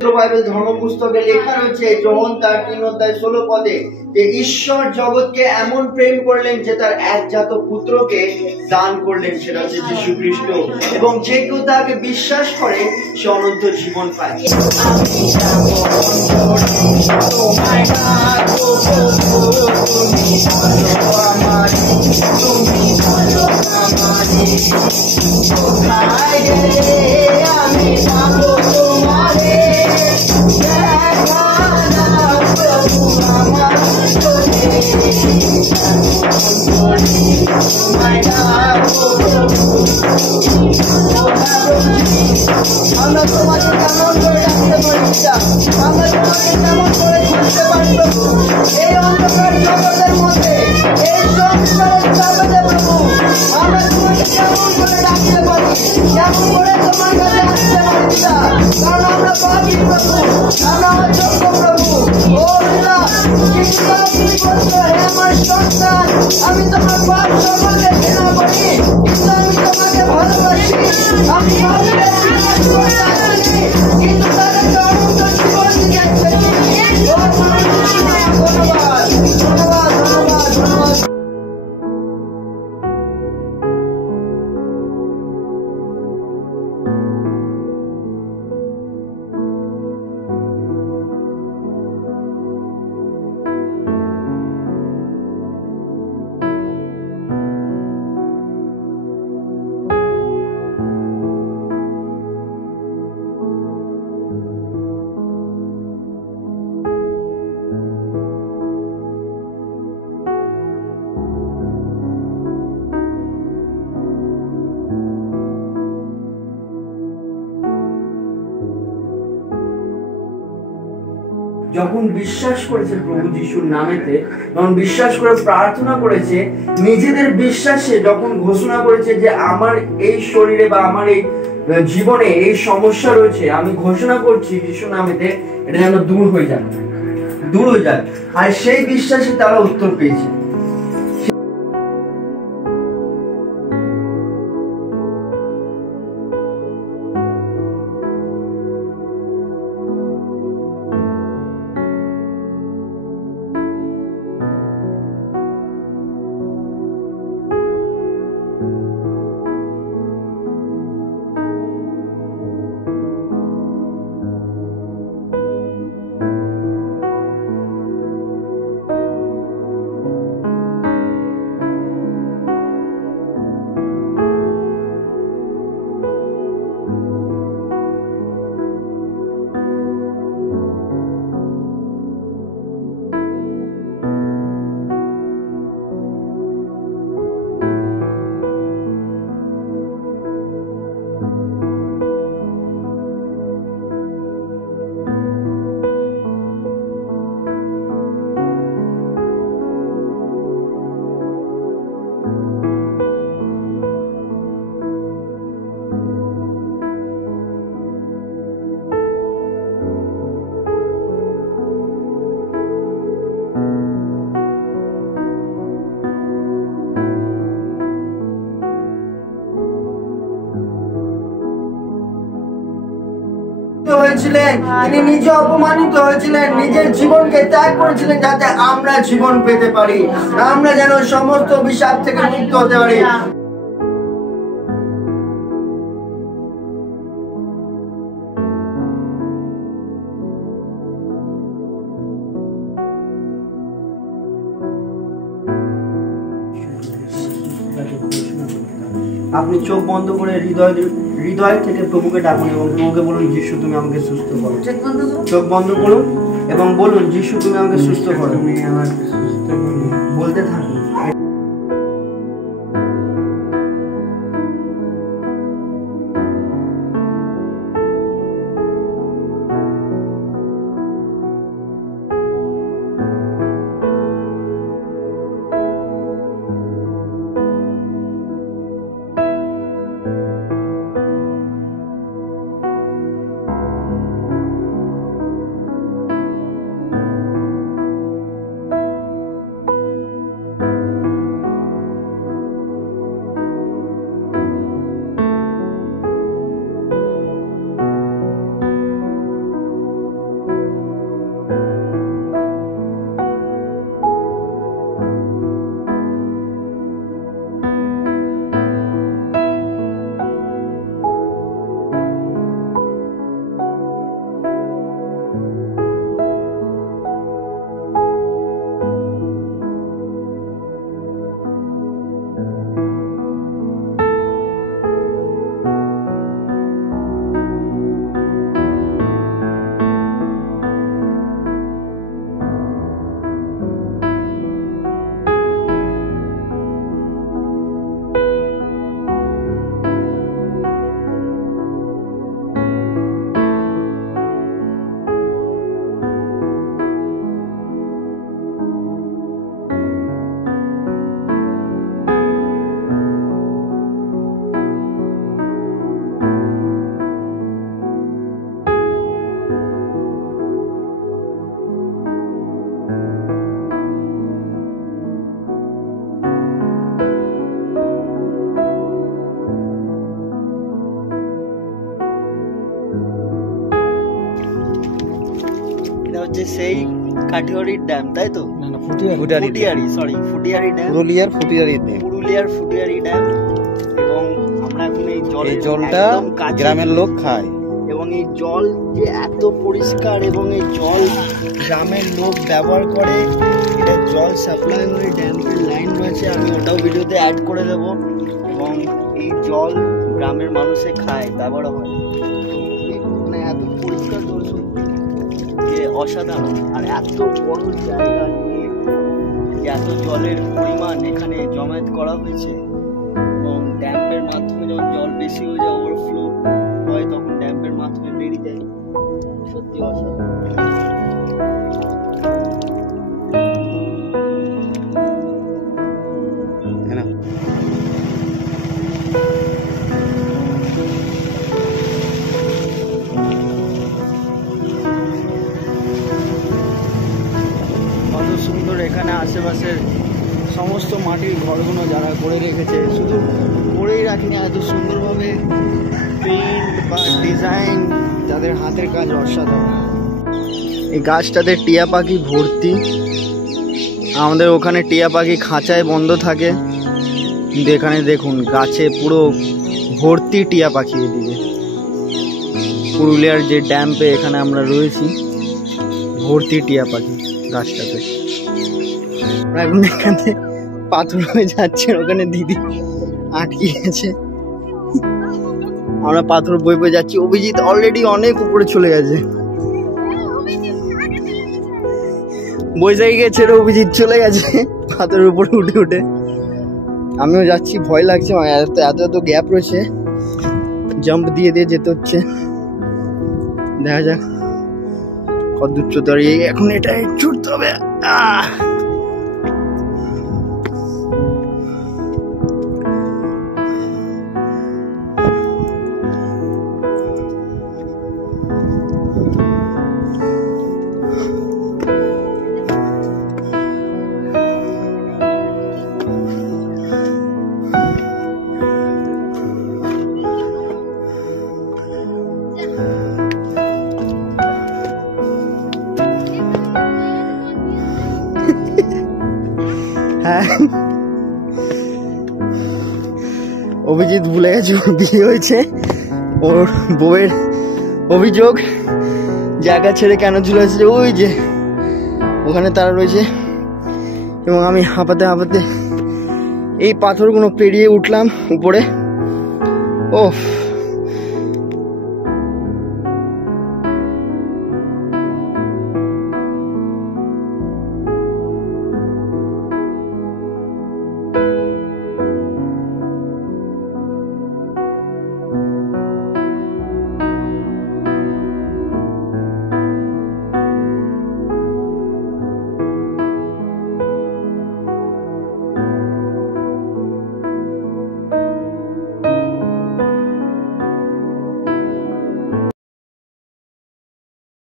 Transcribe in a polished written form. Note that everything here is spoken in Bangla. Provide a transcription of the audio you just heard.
বাইবেল ধর্মপুস্তকে লেখা রয়েছে যোহন তার 3:16 পদে যে ঈশ্বর জগৎকে এমন প্রেম করলেন যে তার একজাত পুত্রকে দান করলেন, সেটা হচ্ছে যীশু খ্রিস্ট, এবং যে কেউ তাকে বিশ্বাস করে সে অনন্ত জীবন পায়। আমরা তোমাকে কেমন করে রাখতে পারি, আমরা তোমাকে কেমন করে খুঁজতে পারি এই অন্ধকার জগতের মধ্যে, এই সংসারের জগতে প্রভু, আমরা তোমাকে কেমন করে রাখতে পারি, কেমন করে তোমার কাছে আসতে পারি, কারণ আমরা পাপী প্রভু, আমরা অযোগ্য প্রভু। ও পিতা, কিন্তু তুমি বলছো, হে আমার সন্তান, আমি তোমার পাপ সম্বন্ধে ঘৃণা করি, কিন্তু আমি তোমাকে ভালোবাসি। আমি ভালোবাসি কিন্তু তাদেরকে অনন্ত জীবন দিয়েছে। ধন্যবাদ, ধন্যবাদ, ধন্যবাদ, ধন্যবাদ। যখন বিশ্বাস করেছে প্রভু যিশুর নামেতে, যখন বিশ্বাস করে প্রার্থনা করেছে, নিজেদের বিশ্বাসে যখন ঘোষণা করেছে যে আমার এই শরীরে বা আমার এই জীবনে এই সমস্যা রয়েছে, আমি ঘোষণা করছি যিশুর নামেতে এটা যেন দূর হয়ে যায়, দূর হয়ে যায়, আর সেই বিশ্বাসে তারা উত্তর পেয়েছে। হয়েছিলেন, তিনি নিজে অপমানিত হয়েছিলেন, নিজের জীবনকে ত্যাগ করেছিলেন যাতে আমরা জীবন পেতে পারি, আমরা যেন সমস্ত অভিশাপ থেকে মুক্ত হতে পারি। আপনি চোখ বন্ধ করে হৃদয় থেকে প্রভুকে ডাকুন এবং প্রভুকে বলুন, যিশু তুমি আমাকে সুস্থ করো। চোখ বন্ধ করুন এবং বলুন, যিশু তুমি আমাকে সুস্থ করো। বলতে থাকুন। হচ্ছে সেই কাঠিয়ারির ড্যাম, তাই তো? ফুটিয়ারি, সরি, ফুটিয়ারি ড্যাম, পুরুলিয়ার ফুটিয়ারি ড্যাম। এবং আমরা এখন এই জলটা গ্রামের লোক খায়, এবং এই জল যে এত পরিষ্কার, এবং এই জল গ্রামের লোক ব্যবহার করে। এটা জল সাপ্লাই হয়ে ড্যামের লাইন রয়েছে, আমি ওটাও ভিডিওতে অ্যাড করে দেব। এবং এই জল গ্রামের মানুষে খায়, ব্যবহার হয়। মানে এত পরিষ্কার জল সত্যি যে অসাধারণ। আর এত বড় জায়গা নিয়ে এত জলের পরিমাণ এখানে জমায়েত করা হয়েছে, এবং ড্যামের মাধ্যমে যখন জল বেশি হয়ে যায়, ওভারফ্লো হয়, তখন ড্যামের মাধ্যমে বেরিয়ে যায়। সত্যি অসাধারণ। কত সুন্দর এখানে আশেপাশের সমস্ত মাটির ঘরগুলো যারা করে রেখেছে, শুধু করেই রাখেনি, এত সুন্দরভাবে পেইন্ট বা ডিজাইন, তাদের হাতের কাজ অসাধারণ। এই গাছটাতে টিয়া পাখি ভর্তি। আমাদের ওখানে টিয়া পাখি খাঁচায় বন্ধ থাকে, কিন্তু এখানে দেখুন গাছে পুরো ভর্তি টিয়া পাখি। এদিকে পুরুলিয়ার যে ড্যাম্পে এখানে আমরা রয়েছি, ভর্তি টিয়া পাখি গাছটাতে। এখন এখানে পাথর হয়ে যাচ্ছে, ওখানে দিদি আটকে গেছে, আমরা পাথর বই বয়ে যাচ্ছি। অভিজিৎ অলরেডি অনেক উপরে চলে গেছে, বৈশাখী গেছে, অভিজিৎ চলে গেছে পাথরের উপরে উঠে উঠে। আমিও যাচ্ছি, ভয় লাগছে, এত এত এত গ্যাপ রয়েছে, জাম্প দিয়ে দিয়ে যেতে হচ্ছে। দেখা যাক কত দূর চলতে পারি। এখন এটা ছুটতে হবে। হ্যাঁ, অভিজিৎ ভুলে গেছে বিয়ে হয়েছে। ওর বউয়ের অভিযোগ জায়গা ছেড়ে কেন চলে এসেছে, ওই যে ওখানে তারা রয়েছে। এবং আমি হাঁপাতে হাঁপাতে এই পাথরগুলো পেরিয়ে উঠলাম উপরে। ওহ,